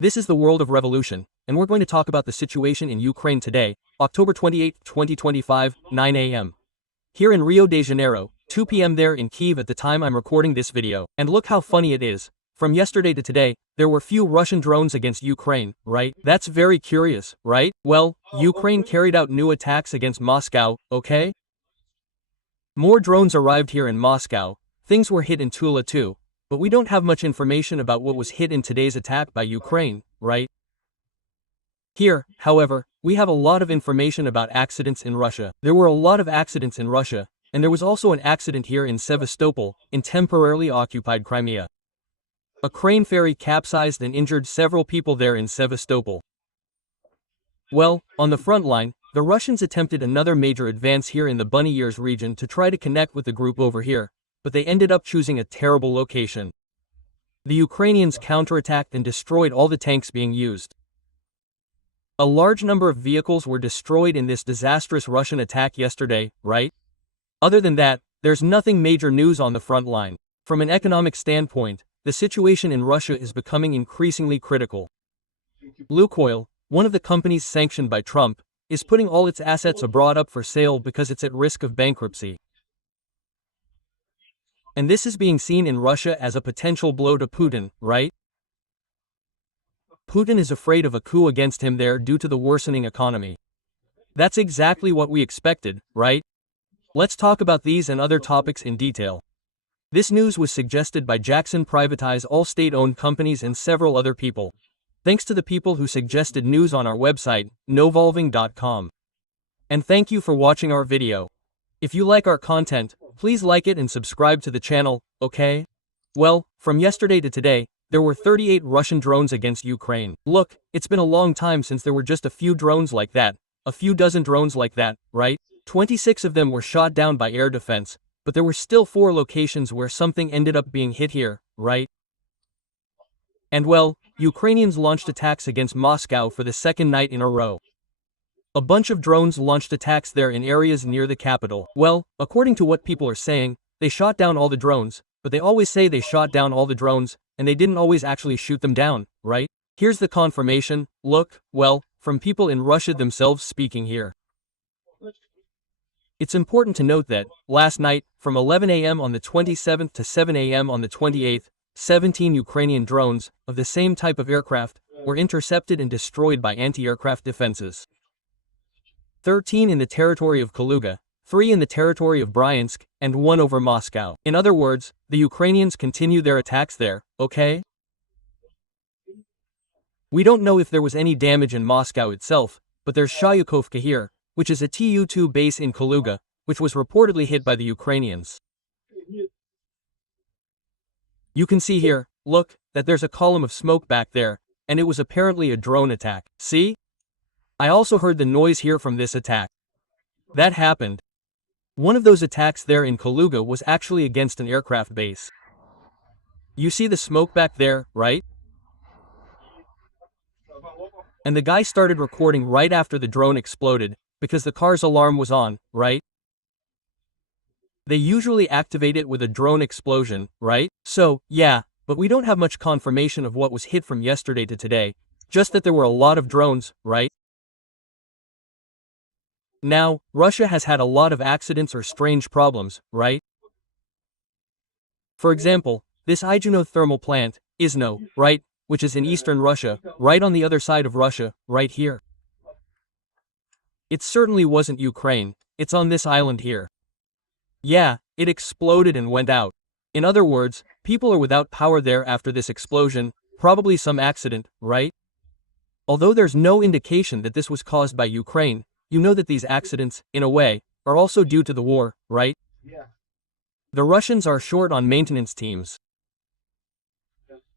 This is the world of revolution, and we're going to talk about the situation in Ukraine today, October 28, 2025, 9 a.m. Here in Rio de Janeiro, 2 p.m. there in Kyiv at the time I'm recording this video. And look how funny it is. From yesterday to today, there were few Russian drones against Ukraine, right? That's very curious, right? Well, Ukraine carried out new attacks against Moscow, okay? More drones arrived here in Moscow. Things were hit in Tula too. But we don't have much information about what was hit in today's attack by Ukraine, right? Here, however, we have a lot of information about accidents in Russia. There were a lot of accidents in Russia, and there was also an accident here in Sevastopol, in temporarily occupied Crimea. A crane ferry capsized and injured several people there in Sevastopol. Well, on the front line, the Russians attempted another major advance here in the Bunny Years region to try to connect with the group over here, but they ended up choosing a terrible location. The Ukrainians counterattacked and destroyed all the tanks being used. A large number of vehicles were destroyed in this disastrous Russian attack yesterday, right? Other than that, there's nothing major news on the front line. From an economic standpoint, the situation in Russia is becoming increasingly critical. Lukoil, one of the companies sanctioned by Trump, is putting all its assets abroad up for sale because it's at risk of bankruptcy. And this is being seen in Russia as a potential blow to Putin, right? Putin is afraid of a coup against him there due to the worsening economy. That's exactly what we expected, right? Let's talk about these and other topics in detail. This news was suggested by Jackson Privatize all state-owned companies and several other people. Thanks to the people who suggested news on our website, novolving.com. And thank you for watching our video. If you like our content, please like it and subscribe to the channel, okay? Well, from yesterday to today, there were 38 Russian drones against Ukraine. Look, it's been a long time since there were just a few drones like that, a few dozen drones like that, right? 26 of them were shot down by air defense, but there were still 4 locations where something ended up being hit here, right? And well, Ukrainians launched attacks against Moscow for the second night in a row. A bunch of drones launched attacks there in areas near the capital. Well, according to what people are saying, they shot down all the drones, but they always say they shot down all the drones, and they didn't always actually shoot them down, right? Here's the confirmation, look, well, from people in Russia themselves speaking here. It's important to note that, last night, from 11 a.m. on the 27th to 7 a.m. on the 28th, 17 Ukrainian drones, of the same type of aircraft, were intercepted and destroyed by anti-aircraft defenses. 13 in the territory of Kaluga, 3 in the territory of Bryansk, and 1 over Moscow. In other words, the Ukrainians continue their attacks there, okay? We don't know if there was any damage in Moscow itself, but there's Shayukovka here, which is a Tu-2 base in Kaluga, which was reportedly hit by the Ukrainians. You can see here, look, that there's a column of smoke back there, and it was apparently a drone attack. See? I also heard the noise here from this attack. That happened. One of those attacks there in Kaluga was actually against an aircraft base. You see the smoke back there, right? And the guy started recording right after the drone exploded, because the car's alarm was on, right? They usually activate it with a drone explosion, right? So, yeah, but we don't have much confirmation of what was hit from yesterday to today, just that there were a lot of drones, right? Now, Russia has had a lot of accidents or strange problems, right? For example, this Ijuno thermal plant, Izno, right, which is in eastern Russia, right on the other side of Russia, right here. It certainly wasn't Ukraine, it's on this island here. Yeah, it exploded and went out. In other words, people are without power there after this explosion, probably some accident, right? Although there's no indication that this was caused by Ukraine, you know that these accidents, in a way, are also due to the war, right? Yeah. The Russians are short on maintenance teams.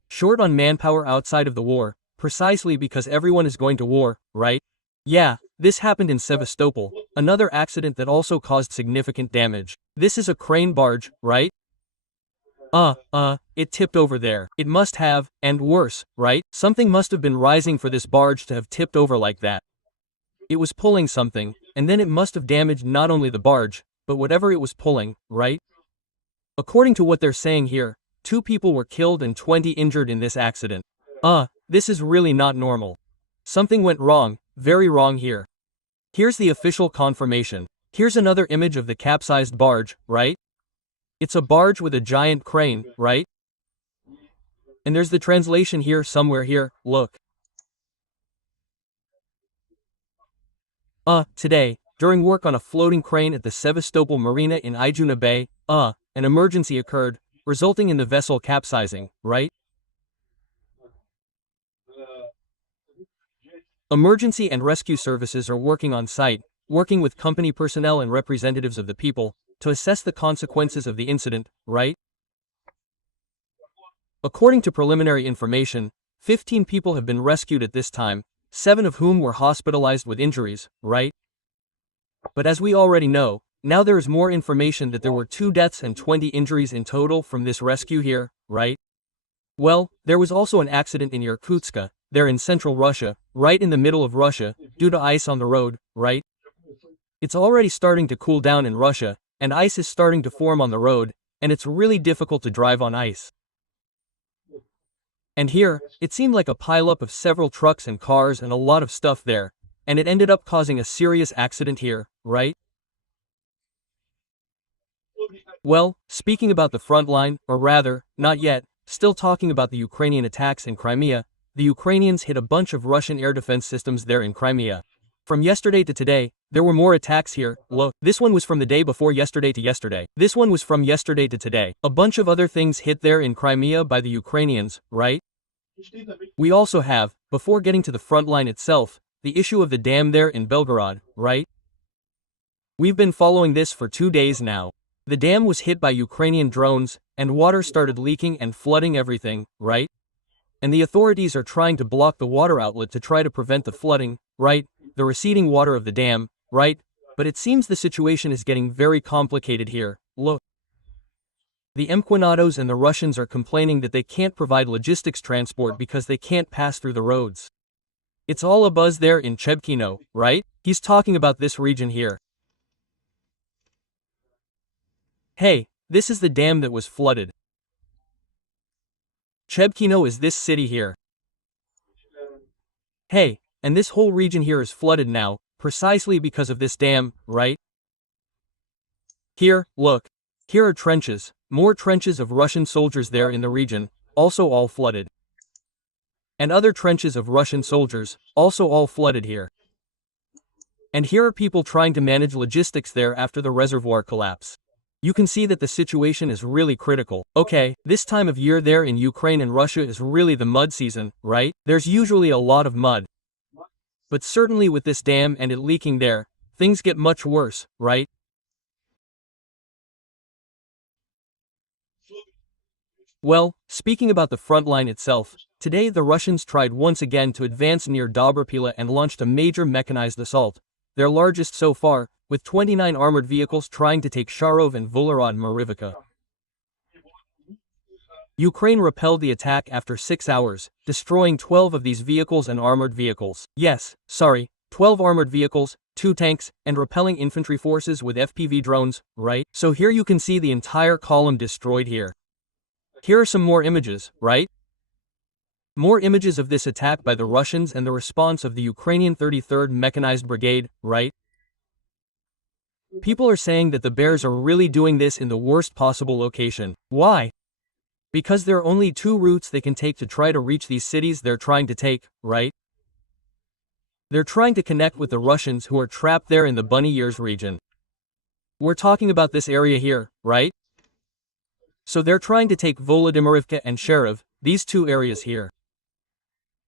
Short on manpower outside of the war, precisely because everyone is going to war, right? Yeah, this happened in Sevastopol, another accident that also caused significant damage. This is a crane barge, right? It tipped over there. It must have, and worse, right? Something must have been rising for this barge to have tipped over like that. It was pulling something, and then it must have damaged not only the barge, but whatever it was pulling, right? According to what they're saying here, 2 people were killed and 20 injured in this accident. This is really not normal. Something went wrong, very wrong here. Here's the official confirmation. Here's another image of the capsized barge, right? It's a barge with a giant crane, right? And there's the translation here somewhere here, look. Today, during work on a floating crane at the Sevastopol Marina in Ijuna Bay, an emergency occurred, resulting in the vessel capsizing, right? Emergency and rescue services are working on site, working with company personnel and representatives of the people, to assess the consequences of the incident, right? According to preliminary information, 15 people have been rescued at this time, 7 of whom were hospitalized with injuries, right? But as we already know, now there is more information that there were 2 deaths and 20 injuries in total from this rescue here, right? Well, there was also an accident in Irkutsk, there in central Russia, right in the middle of Russia, due to ice on the road, right? It's already starting to cool down in Russia, and ice is starting to form on the road, and it's really difficult to drive on ice. And here, it seemed like a pileup of several trucks and cars and a lot of stuff there, and it ended up causing a serious accident here, right? Well, speaking about the front line, or rather, not yet, still talking about the Ukrainian attacks in Crimea, the Ukrainians hit a bunch of Russian air defense systems there in Crimea. From yesterday to today, there were more attacks here. Look, this one was from the day before yesterday to yesterday. This one was from yesterday to today. A bunch of other things hit there in Crimea by the Ukrainians, right? We also have, before getting to the front line itself, the issue of the dam there in Belgorod, right? We've been following this for 2 days now. The dam was hit by Ukrainian drones, and water started leaking and flooding everything, right? And the authorities are trying to block the water outlet to try to prevent the flooding, right? The receding water of the dam, right? But it seems the situation is getting very complicated here. Look. The Empquinados and the Russians are complaining that they can't provide logistics transport because they can't pass through the roads. It's all a buzz there in Chebkino, right? He's talking about this region here. Hey, this is the dam that was flooded. Chebkino is this city here. Hey, and this whole region here is flooded now, precisely because of this dam, right? Here, look. Here are trenches, more trenches of Russian soldiers there in the region, also all flooded. And other trenches of Russian soldiers, also all flooded here. And here are people trying to manage logistics there after the reservoir collapse. You can see that the situation is really critical. Okay, this time of year there in Ukraine and Russia is really the mud season, right? There's usually a lot of mud. But certainly with this dam and it leaking there, things get much worse, right? Well, speaking about the front line itself, today the Russians tried once again to advance near DOBROPILLIA and launched a major mechanized assault, their largest so far, with 29 armored vehicles trying to take Sharov and Volorod Mariivka. Ukraine repelled the attack after 6 hours, destroying 12 of these vehicles and armored vehicles. Yes, sorry, 12 armored vehicles, 2 tanks, and repelling infantry forces with FPV drones, right? So here you can see the entire column destroyed here. Here are some more images, right? More images of this attack by the Russians and the response of the Ukrainian 33rd Mechanized Brigade, right? People are saying that the bears are really doing this in the worst possible location. Why? Because there are only 2 routes they can take to try to reach these cities they're trying to take, right? They're trying to connect with the Russians who are trapped there in the Bunny Ears region. We're talking about this area here, right? So they're trying to take Volodymyrivka and Sharov, these 2 areas here.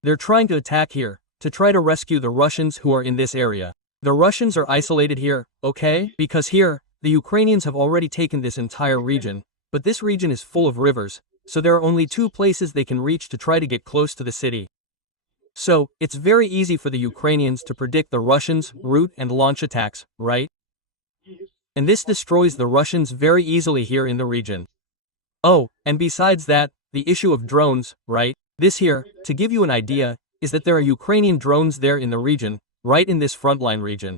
They're trying to attack here, to try to rescue the Russians who are in this area. The Russians are isolated here, okay? Because here, the Ukrainians have already taken this entire region, but this region is full of rivers, so there are only 2 places they can reach to try to get close to the city. So, it's very easy for the Ukrainians to predict the Russians' route and launch attacks, right? And this destroys the Russians very easily here in the region. Oh, and besides that, the issue of drones, right? This here, to give you an idea, is that there are Ukrainian drones there in the region, right in this frontline region.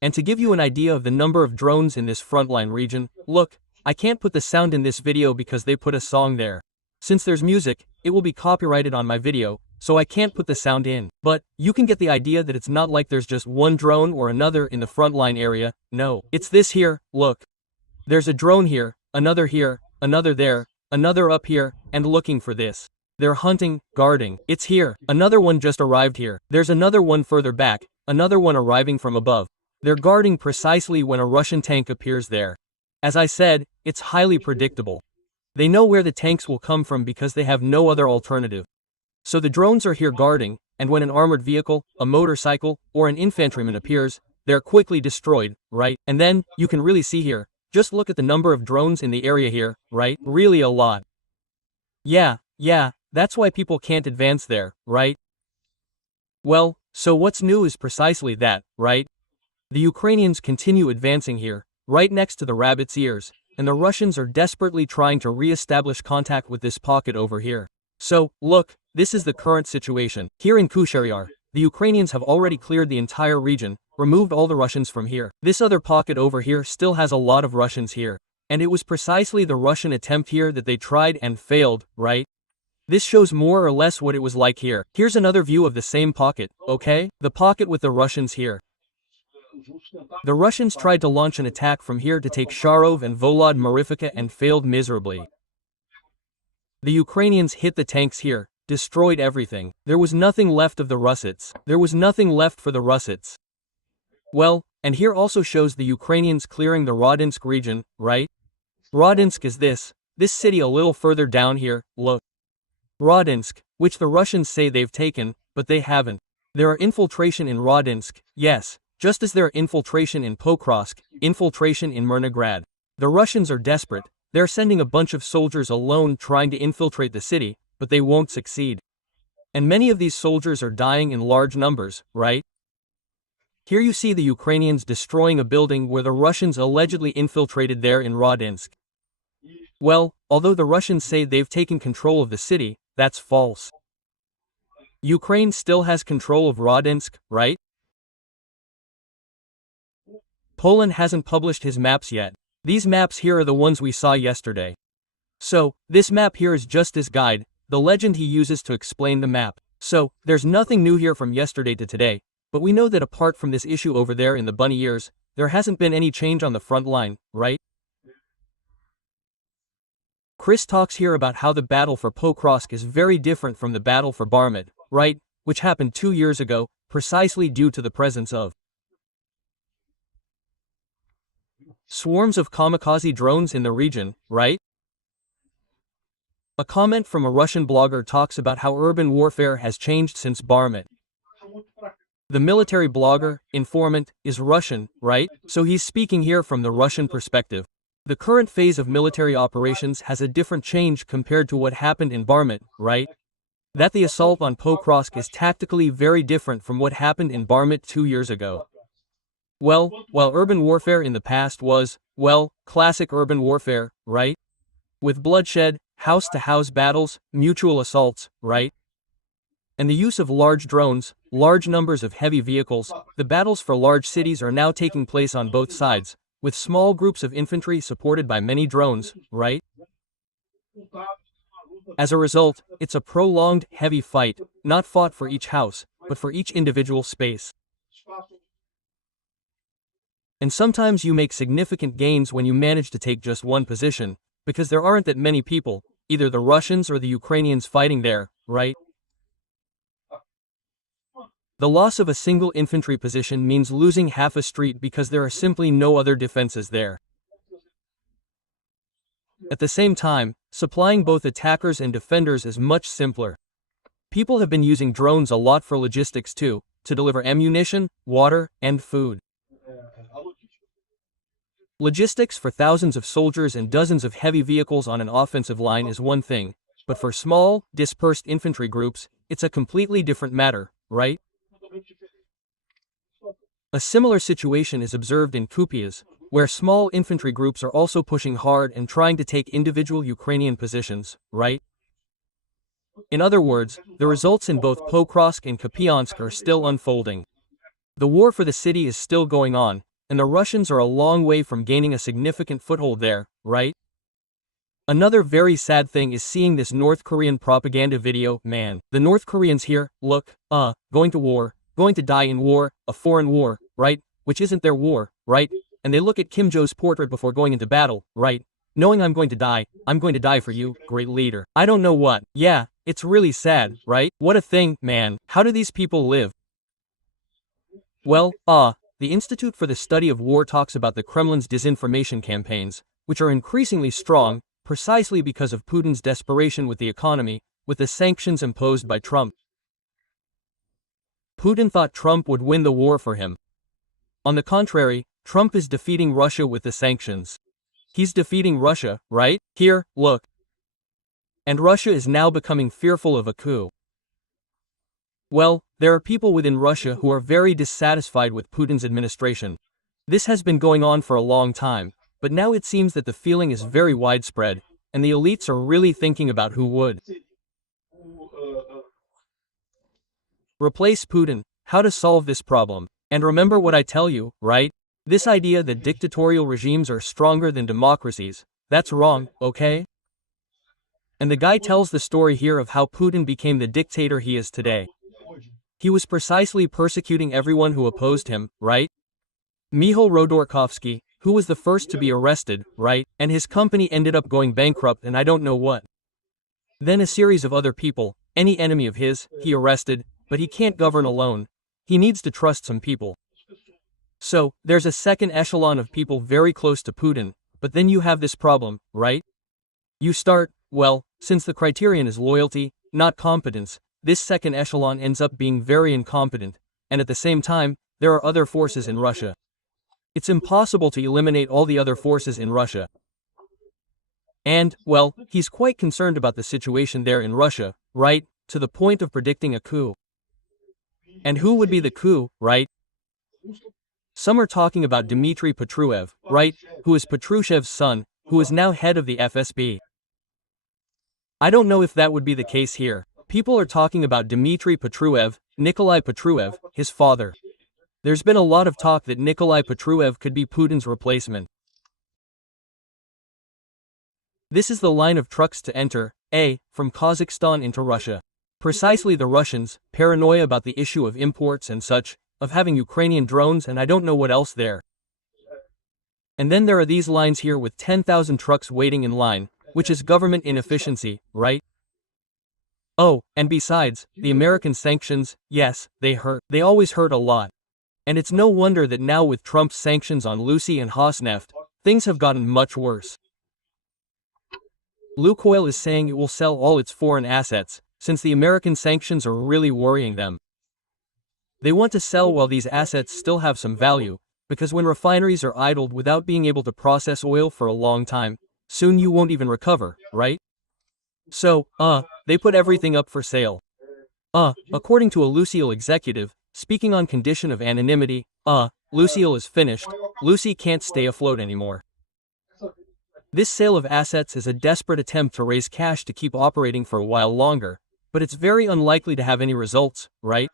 And to give you an idea of the number of drones in this frontline region, look, I can't put the sound in this video because they put a song there. Since there's music, it will be copyrighted on my video, so I can't put the sound in. But you can get the idea that it's not like there's just one drone or another in the frontline area. No, it's this here. Look. There's a drone here, another here, another there, another up here, and looking for this. They're hunting, guarding. It's here. Another one just arrived here. There's another one further back, another one arriving from above. They're guarding precisely when a Russian tank appears there. As I said, it's highly predictable. They know where the tanks will come from because they have no other alternative. So the drones are here guarding, and when an armored vehicle, a motorcycle, or an infantryman appears, they're quickly destroyed, right? And then, you can really see here, just look at the number of drones in the area here, right? Really a lot. Yeah, that's why people can't advance there, right? Well, so what's new is precisely that, right? The Ukrainians continue advancing here, right next to the rabbit's ears, and the Russians are desperately trying to re-establish contact with this pocket over here. So, look, this is the current situation. Here in Kusheriar, the Ukrainians have already cleared the entire region, removed all the Russians from here. This other pocket over here still has a lot of Russians here. And it was precisely the Russian attempt here that they tried and failed, right? This shows more or less what it was like here. Here's another view of the same pocket, okay? The pocket with the Russians here. The Russians tried to launch an attack from here to take Sharov and Volod Marifika and failed miserably. The Ukrainians hit the tanks here, destroyed everything. There was nothing left of the Russets. There was nothing left for the Russets. Well, and here also shows the Ukrainians clearing the Rodinsk region, right? Rodinsk is this city a little further down here, look. Rodinsk, which the Russians say they've taken, but they haven't. There are infiltration in Rodinsk, yes, just as there are infiltration in Pokrovsk, infiltration in Mirnograd. The Russians are desperate. They're sending a bunch of soldiers alone trying to infiltrate the city, but they won't succeed. And many of these soldiers are dying in large numbers, right? Here you see the Ukrainians destroying a building where the Russians allegedly infiltrated there in Rodinsk. Well, although the Russians say they've taken control of the city, that's false. Ukraine still has control of Rodinsk, right? Poland hasn't published his maps yet. These maps here are the ones we saw yesterday. So, this map here is just his guide, the legend he uses to explain the map. So, there's nothing new here from yesterday to today. But we know that apart from this issue over there in the bunny ears, there hasn't been any change on the front line, right? Chris talks here about how the battle for Pokrovsk is very different from the battle for Barmut, right? Which happened 2 years ago, precisely due to the presence of swarms of kamikaze drones in the region, right? A comment from a Russian blogger talks about how urban warfare has changed since Barmut. The military blogger, informant, is Russian, right? So he's speaking here from the Russian perspective. The current phase of military operations has a different change compared to what happened in Barmut, right? That the assault on Pokrovsk is tactically very different from what happened in Barmut 2 years ago. Well, while urban warfare in the past was, well, classic urban warfare, right? With bloodshed, house-to-house battles, mutual assaults, right? And the use of large drones, large numbers of heavy vehicles, the battles for large cities are now taking place on both sides, with small groups of infantry supported by many drones, right? As a result, it's a prolonged, heavy fight, not fought for each house, but for each individual space. And sometimes you make significant gains when you manage to take just one position, because there aren't that many people, either the Russians or the Ukrainians fighting there, right? The loss of a single infantry position means losing half a street because there are simply no other defenses there. At the same time, supplying both attackers and defenders is much simpler. People have been using drones a lot for logistics too, to deliver ammunition, water, and food. Logistics for thousands of soldiers and dozens of heavy vehicles on an offensive line is one thing, but for small, dispersed infantry groups, it's a completely different matter, right? A similar situation is observed in Kupias, where small infantry groups are also pushing hard and trying to take individual Ukrainian positions, right? In other words, the results in both Pokrovsk and Kupiansk are still unfolding. The war for the city is still going on, and the Russians are a long way from gaining a significant foothold there, right? Another very sad thing is seeing this North Korean propaganda video, man. The North Koreans here, look, going to war, going to die in war, a foreign war, right? Which isn't their war, right? And they look at Kim Jong's portrait before going into battle, right? Knowing I'm going to die for you, great leader. I don't know what. Yeah, it's really sad, right? What a thing, man. How do these people live? Well, the Institute for the Study of War talks about the Kremlin's disinformation campaigns, which are increasingly strong, precisely because of Putin's desperation with the economy, with the sanctions imposed by Trump. Putin thought Trump would win the war for him. On the contrary, Trump is defeating Russia with the sanctions. He's defeating Russia, right? Here, look. And Russia is now becoming fearful of a coup. Well, there are people within Russia who are very dissatisfied with Putin's administration. This has been going on for a long time, but now it seems that the feeling is very widespread, and the elites are really thinking about who would replace Putin, how to solve this problem. And remember what I tell you, right? This idea that dictatorial regimes are stronger than democracies, that's wrong, okay? And the guy tells the story here of how Putin became the dictator he is today. He was precisely persecuting everyone who opposed him, right? Mikhail Rodorkovsky, who was the first to be arrested, right? And his company ended up going bankrupt and I don't know what. Then a series of other people, any enemy of his, he arrested, but he can't govern alone. He needs to trust some people. So, there's a second echelon of people very close to Putin, but then you have this problem, right? You start, well, since the criterion is loyalty, not competence, this second echelon ends up being very incompetent, and at the same time, there are other forces in Russia. It's impossible to eliminate all the other forces in Russia. And, well, he's quite concerned about the situation there in Russia, right, to the point of predicting a coup. And who would be the coup, right? Some are talking about Dmitry Patruev, right, who is Patrushev's son, who is now head of the FSB. I don't know if that would be the case here. People are talking about Dmitry Patruev, Nikolai Patruev, his father. There's been a lot of talk that Nikolai Patruev could be Putin's replacement. This is the line of trucks to enter, from Kazakhstan into Russia. Precisely the Russians, paranoia about the issue of imports and such, of having Ukrainian drones and I don't know what else there. And then there are these lines here with 10,000 trucks waiting in line, which is government inefficiency, right? Oh, and besides, the American sanctions, yes, they hurt. They always hurt a lot. And it's no wonder that now with Trump's sanctions on Lucy and Rosneft, things have gotten much worse. Lukoil is saying it will sell all its foreign assets, since the American sanctions are really worrying them. They want to sell while these assets still have some value, because when refineries are idled without being able to process oil for a long time, soon you won't even recover, right? So, they put everything up for sale. According to a Luciil executive, speaking on condition of anonymity, Luciil is finished, Lucy can't stay afloat anymore. This sale of assets is a desperate attempt to raise cash to keep operating for a while longer, but it's very unlikely to have any results, right?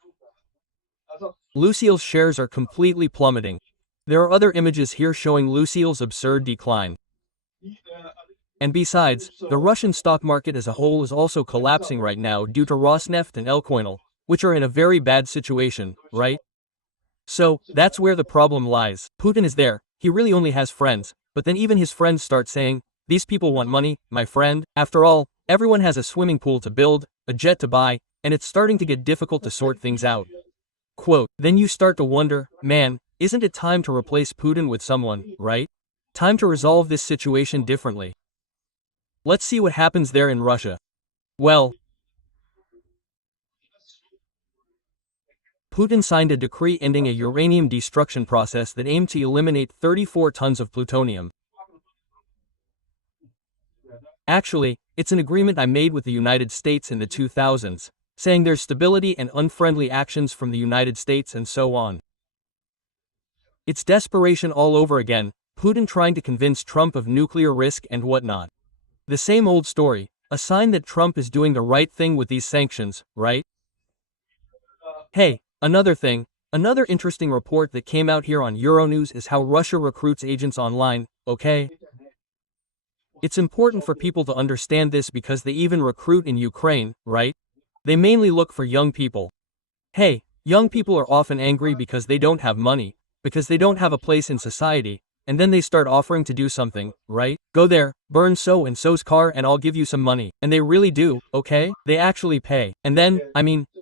Luciil's shares are completely plummeting. There are other images here showing Luciil's absurd decline. And besides, the Russian stock market as a whole is also collapsing right now due to Rosneft and Lukoil, which are in a very bad situation, right? So, that's where the problem lies. Putin is there, he really only has friends, but then even his friends start saying, these people want money, my friend. After all, everyone has a swimming pool to build, a jet to buy, and it's starting to get difficult to sort things out. Quote, then you start to wonder, man, isn't it time to replace Putin with someone, right? Time to resolve this situation differently. Let's see what happens there in Russia. Well, Putin signed a decree ending a uranium destruction process that aimed to eliminate 34 tons of plutonium. Actually, it's an agreement I made with the United States in the 2000s, saying there's stability and unfriendly actions from the United States and so on. It's desperation all over again, Putin trying to convince Trump of nuclear risk and whatnot. The same old story, a sign that Trump is doing the right thing with these sanctions, right? Hey, another thing, another interesting report that came out here on Euronews is how Russia recruits agents online, okay? It's important for people to understand this because they even recruit in Ukraine, right? They mainly look for young people. Hey, young people are often angry because they don't have money, because they don't have a place in society, and then they start offering to do something, right? Go there, burn so and so's car and I'll give you some money. And they really do, okay? They actually pay. And then,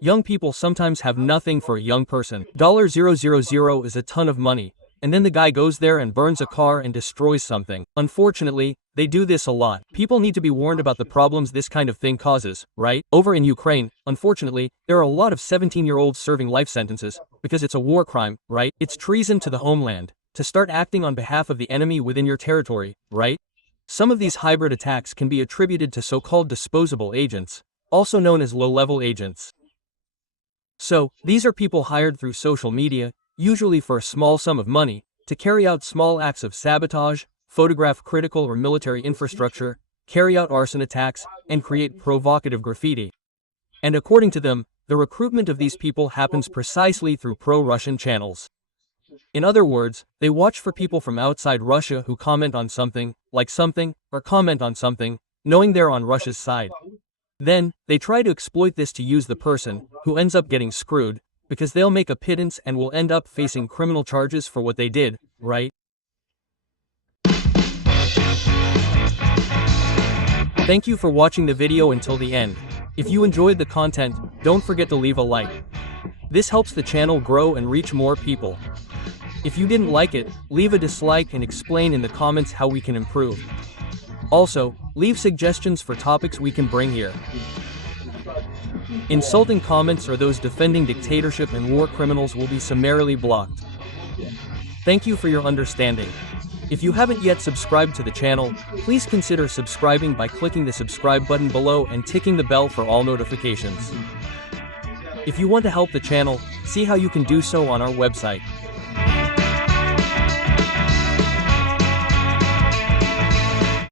young people sometimes have nothing for a young person. $000 is a ton of money. And then the guy goes there and burns a car and destroys something. Unfortunately, they do this a lot. People need to be warned about the problems this kind of thing causes, right? Over in Ukraine, unfortunately, there are a lot of 17-year-olds serving life sentences, because it's a war crime, right? It's treason to the homeland, to start acting on behalf of the enemy within your territory, right? Some of these hybrid attacks can be attributed to so-called disposable agents, also known as low-level agents. So, these are people hired through social media, usually for a small sum of money, to carry out small acts of sabotage, photograph critical or military infrastructure, carry out arson attacks, and create provocative graffiti. And according to them, the recruitment of these people happens precisely through pro-Russian channels. In other words, they watch for people from outside Russia who comment on something, like something, or comment on something, knowing they're on Russia's side. Then, they try to exploit this to use the person, who ends up getting screwed, because they'll make a pittance and will end up facing criminal charges for what they did, right? Thank you for watching the video until the end. If you enjoyed the content, don't forget to leave a like. This helps the channel grow and reach more people. If you didn't like it, leave a dislike and explain in the comments how we can improve. Also, leave suggestions for topics we can bring here. Insulting comments or those defending dictatorship and war criminals will be summarily blocked. Thank you for your understanding. If you haven't yet subscribed to the channel, please consider subscribing by clicking the subscribe button below and ticking the bell for all notifications. If you want to help the channel, see how you can do so on our website.